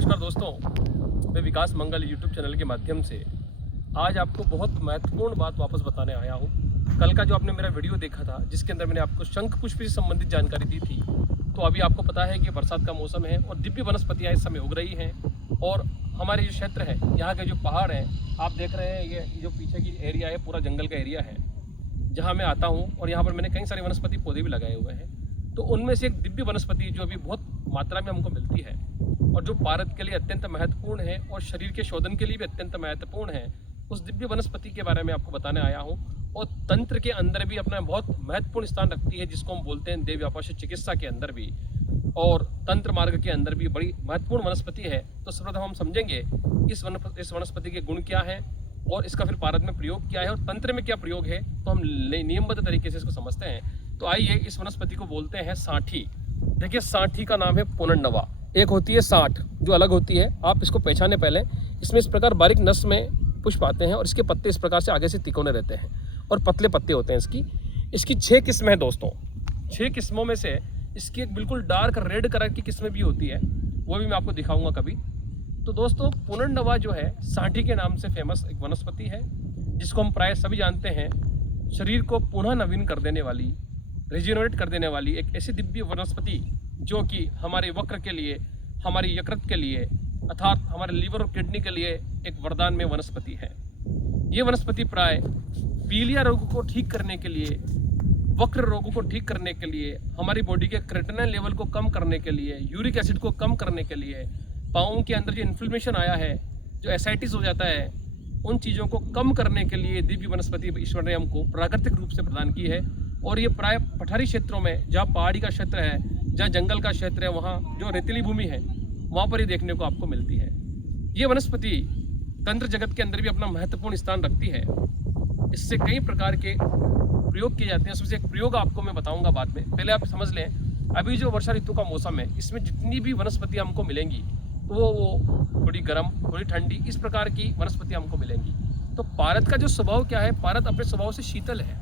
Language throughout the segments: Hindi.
नमस्कार दोस्तों, मैं विकास मंगल यूट्यूब चैनल के माध्यम से आज आपको बहुत महत्वपूर्ण बात वापस बताने आया हूँ। कल का जो आपने मेरा वीडियो देखा था जिसके अंदर मैंने आपको शंख पुष्प से संबंधित जानकारी दी थी, तो अभी आपको पता है कि बरसात का मौसम है और दिव्य वनस्पतियाँ इस समय उग रही हैं। और हमारे जो क्षेत्र है, यहाँ के जो पहाड़ हैं, आप देख रहे हैं, ये जो पीछे की एरिया है पूरा जंगल का एरिया है जहाँ मैं आता हूँ। और यहाँ पर मैंने कई सारे वनस्पति पौधे भी लगाए हुए हैं। तो उनमें से एक दिव्य वनस्पति जो अभी बहुत मात्रा में हमको मिलती है और जो भारत के लिए अत्यंत महत्वपूर्ण है और शरीर के शोधन के लिए भी अत्यंत महत्वपूर्ण है, उस दिव्य वनस्पति के बारे में आपको बताने आया हूँ। और तंत्र के अंदर भी अपना बहुत महत्वपूर्ण स्थान रखती है, जिसको हम बोलते हैं देव व्यापार चिकित्सा के अंदर भी और तंत्र मार्ग के अंदर भी बड़ी महत्वपूर्ण वनस्पति है। तो सर्वप्रथम हम समझेंगे इस वनस्पति के गुण क्या है और इसका फिर भारत में प्रयोग क्या है और तंत्र में क्या प्रयोग है, तो हम नियमबद्ध तरीके से इसको समझते हैं। तो आइए, इस वनस्पति को बोलते हैं सांठी। देखिए, सांठी का नाम है पुनर्नवा। एक होती है साठ जो अलग होती है, आप इसको पहचाने पहले। इसमें इस प्रकार बारीक नस में पुष्प आते हैं और इसके पत्ते इस प्रकार से आगे से तिकोने रहते हैं और पतले पत्ते होते हैं। इसकी 6 किस्में हैं दोस्तों। 6 किस्मों में से इसकी एक बिल्कुल डार्क रेड कलर की किस्में भी होती है, वो भी मैं आपको दिखाऊंगा कभी। तो दोस्तों, पुनर्नवा जो है सांठी के नाम से फेमस एक वनस्पति है, जिसको हम प्राय सभी जानते हैं। शरीर को पुनः नवीन कर देने वाली, रिजेनरेट कर देने वाली एक ऐसी दिव्य वनस्पति जो कि हमारे वक्र के लिए, हमारी यकृत के लिए, अर्थात हमारे लीवर और किडनी के लिए एक वरदान में वनस्पति है। ये वनस्पति प्राय पीलिया रोग को ठीक करने के लिए, वक्र रोगों को ठीक करने के लिए, हमारी बॉडी के क्रेटिनिन लेवल को कम करने के लिए, यूरिक एसिड को कम करने के लिए, पाँव के अंदर जो इन्फ्लेमेशन आया है, जो एसाइटिस हो जाता है, उन चीज़ों को कम करने के लिए दिव्य वनस्पति ईश्वर ने हमको प्राकृतिक रूप से प्रदान की है। और ये प्राय पठारी क्षेत्रों में, जहाँ पहाड़ी का क्षेत्र है, जहाँ जंगल का क्षेत्र है, वहाँ जो रेतीली भूमि है, वहाँ पर ही देखने को आपको मिलती है। ये वनस्पति तंत्र जगत के अंदर भी अपना महत्वपूर्ण स्थान रखती है। इससे कई प्रकार के प्रयोग किए जाते हैं। उसमें से एक प्रयोग आपको मैं बताऊंगा बाद में। पहले आप समझ लें, अभी जो वर्षा ऋतु का मौसम है, इसमें जितनी भी वनस्पतियाँ हमको मिलेंगी तो वो थोड़ी गर्म, थोड़ी ठंडी, इस प्रकार की वनस्पतियाँ हमको मिलेंगी। तो पारद का जो स्वभाव क्या है, पारद अपने स्वभाव से शीतल है,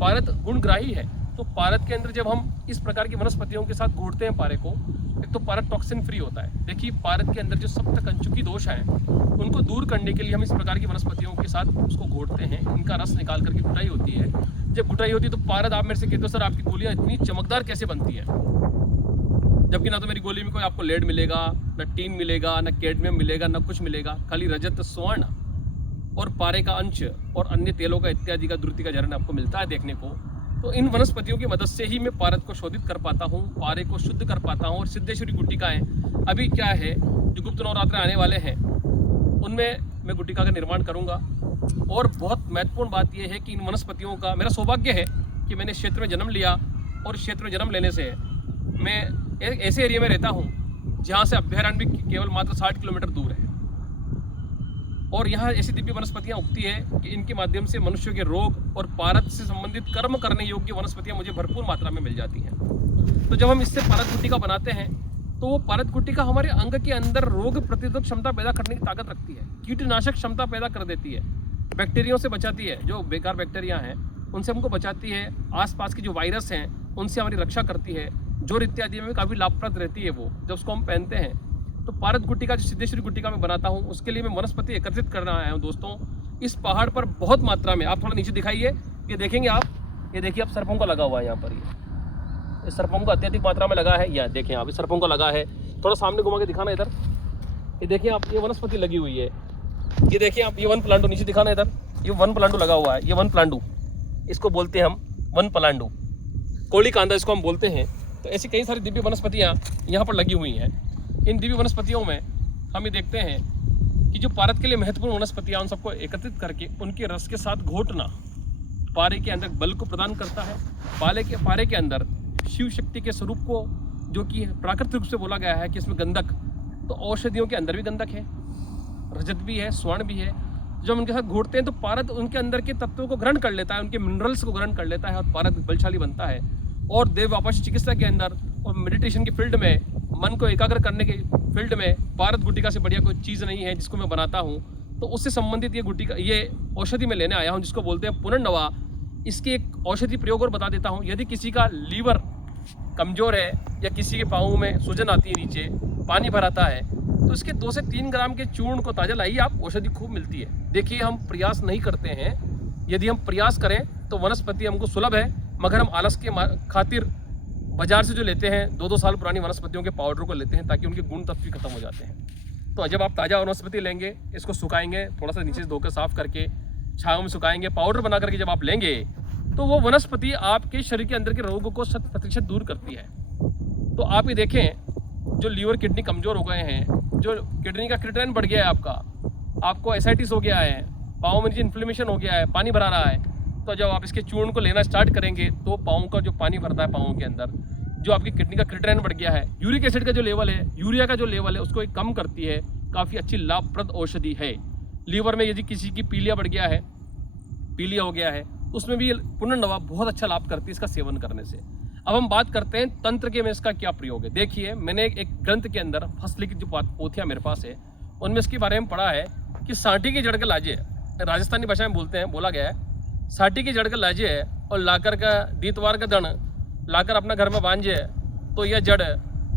पारद गुणग्राही है। तो पारद के अंदर जब हम इस प्रकार की वनस्पतियों के साथ घोटते हैं पारे को, एक तो पारद टॉक्सिन फ्री होता है। देखिए, पारद के अंदर जो सप्त कंचुकी दोष हैं उनको दूर करने के लिए हम इस प्रकार की वनस्पतियों के साथ उसको घोटते हैं। इनका रस निकाल करके गुटाई होती है। जब गुटाई होती है तो पारद, आप मेरे से कहते हो सर आपकी गोलियां इतनी चमकदार कैसे बनती है, जबकि ना तो मेरी गोली में कोई आपको लेड मिलेगा, ना टीन मिलेगा, ना कैडमियम मिलेगा, ना कुछ मिलेगा, खाली रजत, स्वर्ण और पारे का अंश और अन्य तेलों का इत्यादि का द्रुति का झरण आपको मिलता है देखने को। तो इन वनस्पतियों की मदद से ही मैं पारद को शोधित कर पाता हूँ, पारे को शुद्ध कर पाता हूँ। और सिद्धेश्वरी गुटिकाएं अभी क्या है, जो गुप्त नवरात्र आने वाले हैं, उनमें मैं गुटिका का निर्माण करूँगा। और बहुत महत्वपूर्ण बात यह है कि इन वनस्पतियों का मेरा सौभाग्य है कि मैंने इस क्षेत्र में जन्म लिया। और इस क्षेत्र में जन्म लेने से मैं एक ऐसे एरिया में रहता हूँ जहाँ से अभ्यारण्य भी केवल मात्र 60 किलोमीटर दूर है। और यहाँ ऐसी दिव्य वनस्पतियाँ उगती है कि इनके माध्यम से मनुष्य के रोग और पारद से संबंधित कर्म करने योग्य वनस्पतियाँ मुझे भरपूर मात्रा में मिल जाती हैं। तो जब हम इससे पारद गुटिका बनाते हैं तो वो पारद गुटिका हमारे अंग के अंदर रोग प्रतिरोधक क्षमता पैदा करने की ताकत रखती है, कीटनाशक क्षमता पैदा कर देती है, बैक्टीरिया से बचाती है, जो बेकार बैक्टीरिया हैं उनसे हमको बचाती है, आसपास की जो वायरस हैं उनसे हमारी रक्षा करती है, जोर इत्यादि में काफ़ी लाभप्रद रहती है वो जब उसको हम पहनते हैं। तो पारद गुटिका जो सिद्धेश्वरी गुटिका में बनाता हूँ, उसके लिए मैं वनस्पति एकत्रित करना आया हूँ दोस्तों। इस पहाड़ पर बहुत मात्रा में, आप थोड़ा नीचे दिखाइए, ये देखेंगे आप, ये देखिए आप सरपों का लगा हुआ है यहाँ पर। ये इस सरपों का अत्यधिक मात्रा में लगा है, यह देखें आप, इस सरपों का लगा है। थोड़ा सामने घुमा के दिखाना इधर, ये देखिए आप, ये वनस्पति लगी हुई है। ये देखिए आप, ये वन प्लांटू, नीचे दिखाना इधर, ये वन प्लांटू लगा हुआ है। ये वन प्लांटू, इसको बोलते हैं हम वन प्लांटू, कोली कांदा इसको हम बोलते हैं। तो ऐसी कई सारी दिव्य वनस्पतियाँ यहाँ पर लगी हुई हैं। इन दिव्य वनस्पतियों में हम ये देखते हैं कि जो पारद के लिए महत्वपूर्ण वनस्पतियाँ, उन सबको एकत्रित करके उनके रस के साथ घोटना पारे के अंदर बल को प्रदान करता है। पारे के अंदर शिव शक्ति के स्वरूप को, जो कि प्राकृतिक रूप से बोला गया है कि इसमें गंधक, तो औषधियों के अंदर भी गंधक है, रजत भी है, स्वर्ण भी है। जब उनके साथ घोटते हैं तो पारद उनके अंदर के तत्वों को ग्रहण कर लेता है, उनके मिनरल्स को ग्रहण कर लेता है और पारद बलशाली बनता है। और देव व्यापार चिकित्सा के अंदर और मेडिटेशन की फील्ड में, मन को एकाग्र करने के फील्ड में पारद गुटिका से बढ़िया कोई चीज़ नहीं है जिसको मैं बनाता हूँ। तो उससे संबंधित ये गुटिका, ये औषधि में लेने आया हूँ जिसको बोलते हैं पुनर्नवा। इसके एक औषधि प्रयोग और बता देता हूँ। यदि किसी का लीवर कमज़ोर है या किसी के पाँव में सूजन आती है, नीचे पानी भर आता है, तो इसके 2 से 3 ग्राम के चूर्ण को ताज़ा लाइए आप, औषधि खूब मिलती है। देखिए हम प्रयास नहीं करते हैं, यदि हम प्रयास करें तो वनस्पति हमको सुलभ है, मगर हम आलस के खातिर बाजार से जो लेते हैं 2-2 साल पुरानी वनस्पतियों के पाउडर को लेते हैं ताकि उनके गुण तत्व भी खत्म हो जाते हैं। तो जब आप ताज़ा वनस्पति लेंगे, इसको सुखाएंगे, थोड़ा सा नीचे से धोकर साफ करके छाँव में सुखाएंगे, पाउडर बना करके जब आप लेंगे तो वो वनस्पति आपके शरीर के अंदर के रोगों को 100% दूर करती है। तो आप ये देखें, जो लीवर किडनी कमज़ोर हो गए हैं, जो किडनी का क्रिएटिनिन बढ़ गया है आपको एसाइटिस हो गया है, पाँव में नीचे इन्फ्लेमेशन हो गया है, पानी भरा रहा है, तो जब आप इसके चूर्ण को लेना स्टार्ट करेंगे तो पाँव का जो पानी भरता है पाँव के अंदर, जो आपकी किडनी का क्रिएटिनिन बढ़ गया है, यूरिक एसिड का जो लेवल है, यूरिया का जो लेवल है, उसको एक कम करती है। काफ़ी अच्छी लाभप्रद औषधि है। लीवर में यदि किसी की पीलिया बढ़ गया है, पीलिया हो गया है, उसमें भी पुनर्नवा बहुत अच्छा लाभ करती है इसका सेवन करने से। अब हम बात करते हैं तंत्र के में इसका क्या प्रयोग है। देखिए, मैंने एक ग्रंथ के अंदर हस्तलिखित जो पोथियाँ मेरे पास है उनमें इसके बारे में पढ़ा है कि सांठी की जड़ का लाजे, राजस्थानी भाषा में बोलते हैं, बोला गया है सांठी की जड़ का लाजे और लाकर का दीतवार का दण लाकर अपना घर में बांझे तो यह जड़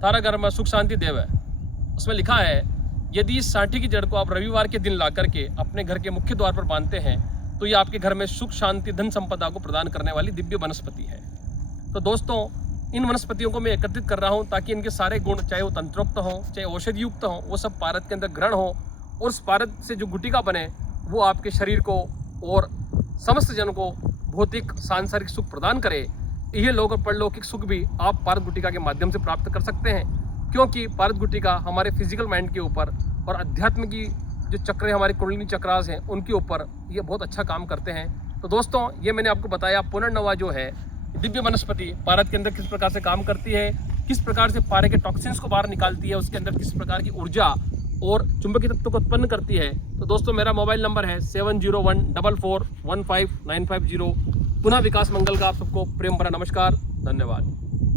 थारा घर में सुख शांति देव है। उसमें लिखा है यदि इस सांठी की जड़ को आप रविवार के दिन ला करके अपने घर के मुख्य द्वार पर बांधते हैं तो ये आपके घर में सुख शांति धन संपदा को प्रदान करने वाली दिव्य वनस्पति है। तो दोस्तों, इन वनस्पतियों को मैं एकत्रित कर रहा हूँ ताकि इनके सारे गुण, चाहे वो तंत्रोक्त हों, चाहे औषधि युक्त हों, वो सब पारद के अंदर ग्रहण हो और उस पारद से जो गुटिका बने वो आपके शरीर को और समस्त जन को भौतिक सांसारिक सुख प्रदान करे। यह लोक और परलौकिक सुख भी आप पारद गुटिका के माध्यम से प्राप्त कर सकते हैं, क्योंकि पारद गुटिका हमारे फिजिकल माइंड के ऊपर और अध्यात्म की जो चक्र हमारे कुंडलिनी चक्रास हैं उनके ऊपर ये बहुत अच्छा काम करते हैं। तो दोस्तों, ये मैंने आपको बताया पुनर्नवा जो है दिव्य वनस्पति पारद के अंदर किस प्रकार से काम करती है, किस प्रकार से पारे के टॉक्सिन्स को बाहर निकालती है, उसके अंदर किस प्रकार की ऊर्जा और चुंबकीय तत्व को उत्पन्न करती है। तो दोस्तों, मेरा मोबाइल नंबर है 7014415950। पुनः विकास मंगल का आप सबको प्रेम भरा नमस्कार, धन्यवाद।